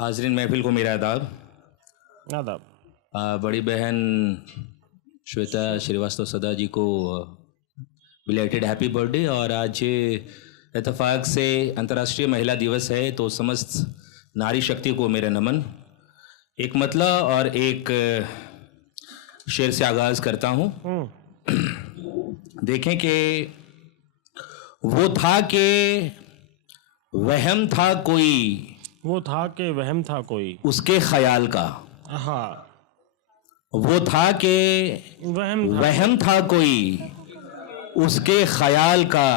हाजरीन महफिल को मेरा आदाब। आदाब। बड़ी बहन श्वेता श्रीवास्तव सदा जी को बिलेटेड हैप्पी बर्थडे। और आज इत्तेफाक से अंतर्राष्ट्रीय महिला दिवस है, तो समस्त नारी शक्ति को मेरा नमन। एक मतला और एक शेर से आगाज करता हूँ। देखें कि वो था कि वहम था कोई, वो था कि वहम था कोई उसके ख्याल का। हाँ, वो था कि वहम था कोई, उसके ख्याल का।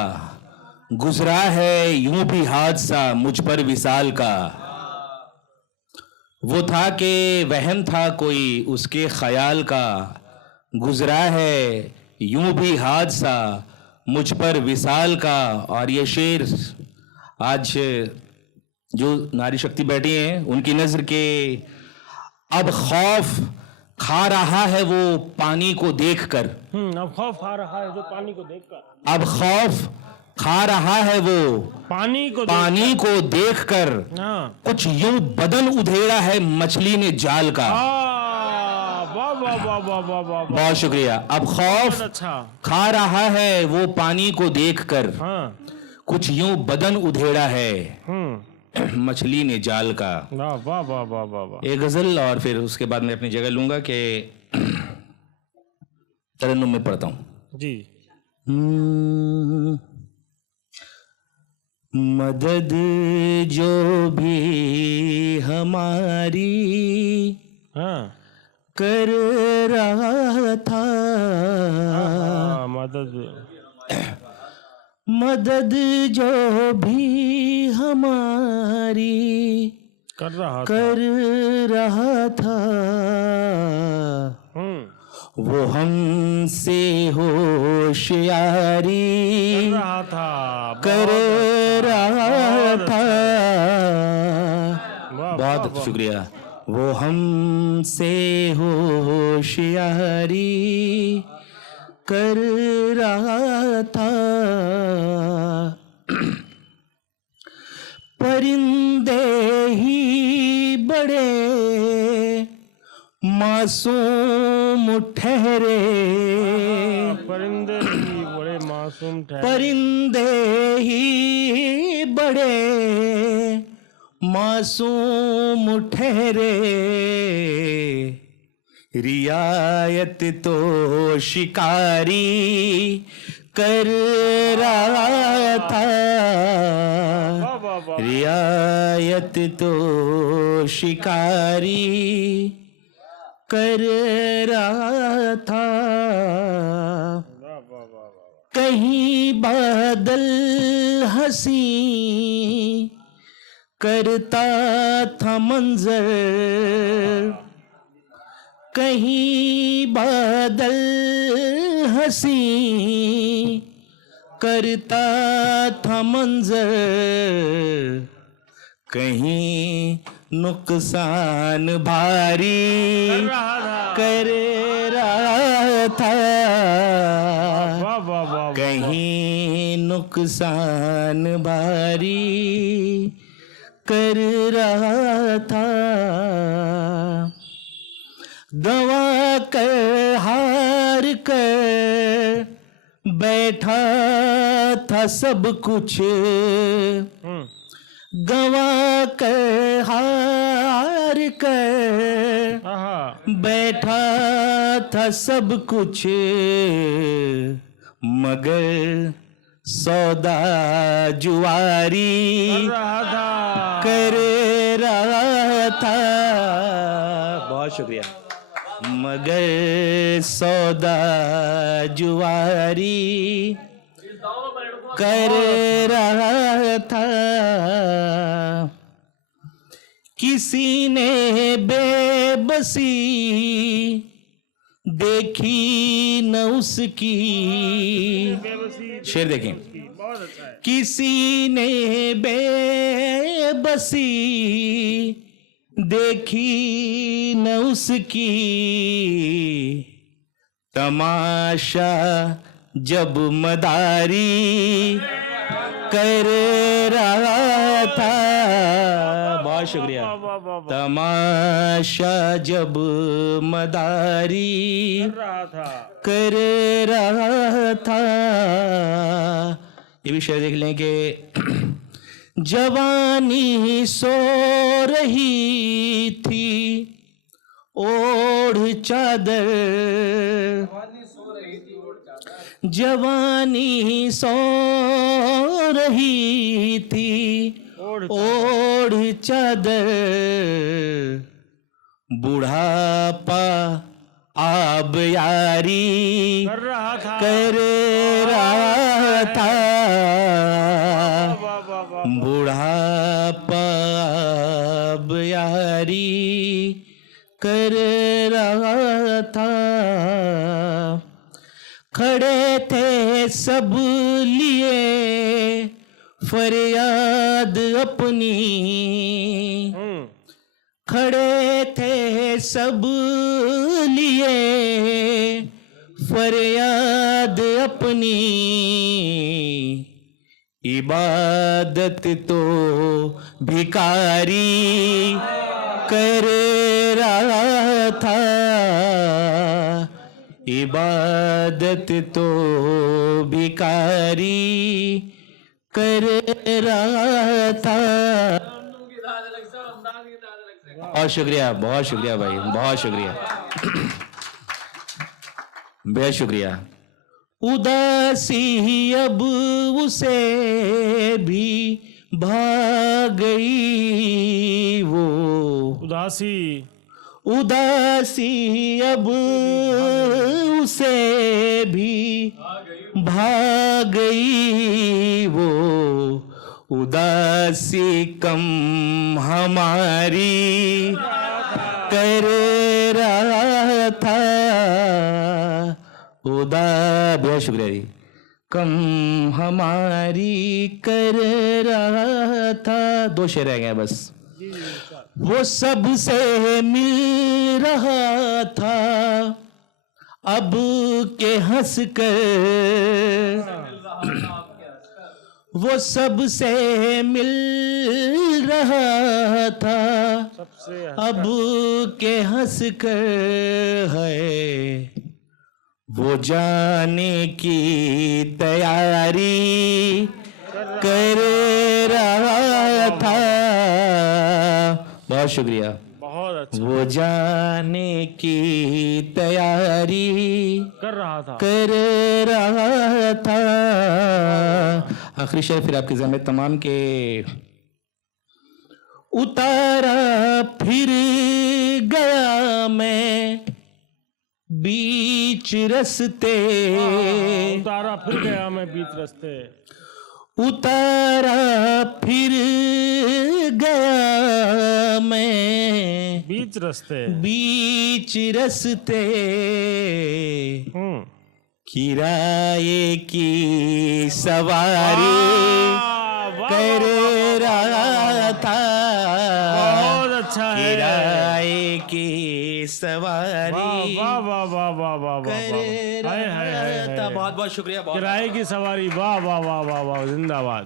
गुजरा है यूं भी हादसा मुझ पर विसाल का। वो था कि वहम था कोई, उसके ख्याल का। गुजरा है यूं भी हादसा मुझ पर विसाल का। और ये शेर आज जो नारी शक्ति बैठी हैं उनकी नजर के अब खौफ खा रहा है वो पानी को देखकर। अब खौफ खा रहा है जो पानी को देखकर। अब खौफ खा रहा है वो पानी को देखकर। हाँ। कुछ यूं बदन उधेड़ा है मछली ने जाल का। वाह वाह वाह वाह वाह वाह। बहुत शुक्रिया। अब खौफ अच्छा खा रहा है वो पानी को देखकर। हाँ। कुछ यूं बदन उधेड़ा है मछली ने जाल का। वाह वाह वाह वाह वाह वाह। एक गजल और फिर उसके बाद मैं अपनी जगह लूंगा कि तरन्नुम में पढ़ता हूं जी। मदद जो भी हमारी हाँ। कर रहा था। मदद जो भी हमारी कर रहा था। वो हमसे होशियारी कर रहा था। बहुत शुक्रिया। वो हमसे होशियारी कर रहा था। परिंदे ही बड़े मासूम ठहरे। परिंदे ही बड़े मासूम ठहरे। परिंदे ही बड़े मासूम ठहरे। रियायत तो शिकारी कर रहा था। रियायत तो शिकारी कर रहा था। कहीं बादल हंसी करता था मंजर। कहीं बादल हंसी करता था मंजर। कहीं नुकसान भारी कर रहा था। कहीं नुकसान भारी कर रहा था। गवा कर हार कर बैठा था सब कुछ। गवा कर हार कर बैठा था सब कुछ। मगर सौदा जुआरी कर रहा था। बहुत शुक्रिया। मगर सौदा जुआरी कर रहा था। किसी ने बेबसी देखी न उसकी। शेर देखें। किसी ने बेबसी देखी न उसकी। तमाशा जब मदारी कर रहा था, बहुत शुक्रिया, वाह वाह वाह वाह तमाशा जब मदारी रहा था। कर रहा था। ये भी शेर देख लें कि जवानी सो रही थी ओढ़ चादर, जवानी सो रही थी ओढ़ चादर, बुढ़ापा आब यारी कर रहा था। कर रहा था, वाह वाह वाह बुढ़ापा आब यारी कर रहा था। खड़े थे सब लिए फरियाद अपनी, खड़े थे सब लिए फरियाद अपनी, इबादत तो भिखारी कर रहा था, इबादत तो भिखारी कर रहा था। बहुत शुक्रिया भाई, बहुत शुक्रिया, बेहद शुक्रिया। उदासी अब उसे भी भाग गई वो, उदासी उदासी अब उसे भी भाग गई वो, उदासी कम हमारी कर रहा था, बहुत शुक्रिया जी, कम हमारी कर रहा था। दो शेर रह गए बस। वो सबसे मिल रहा था अब के हंस कर, वो सबसे मिल रहा था सबसे अब के हंस कर है, वो जाने की तैयारी कर रहा था। बहुत शुक्रिया, बहुत अच्छा वो जाने की तैयारी कर रहा था। कर रहा था। आखिरी शेर फिर आपके ज़हन में तमाम के, उतारा फिर गया मैं बीच रस्ते, उतारा फिर गया मैं बीच रस्ते, उतारा फिर गया मैं बीच रस्ते बीच रस्ते, किराए की सवारी कर रहा था। बहुत अच्छा है। किराए की सवारी वाह वाह वाह वाह वाह वाह कर हाय हाय हाय रहा था। बहुत बहुत शुक्रिया। किराए की सवारी, वाह वाह वाह वाह वाह, जिंदाबाद।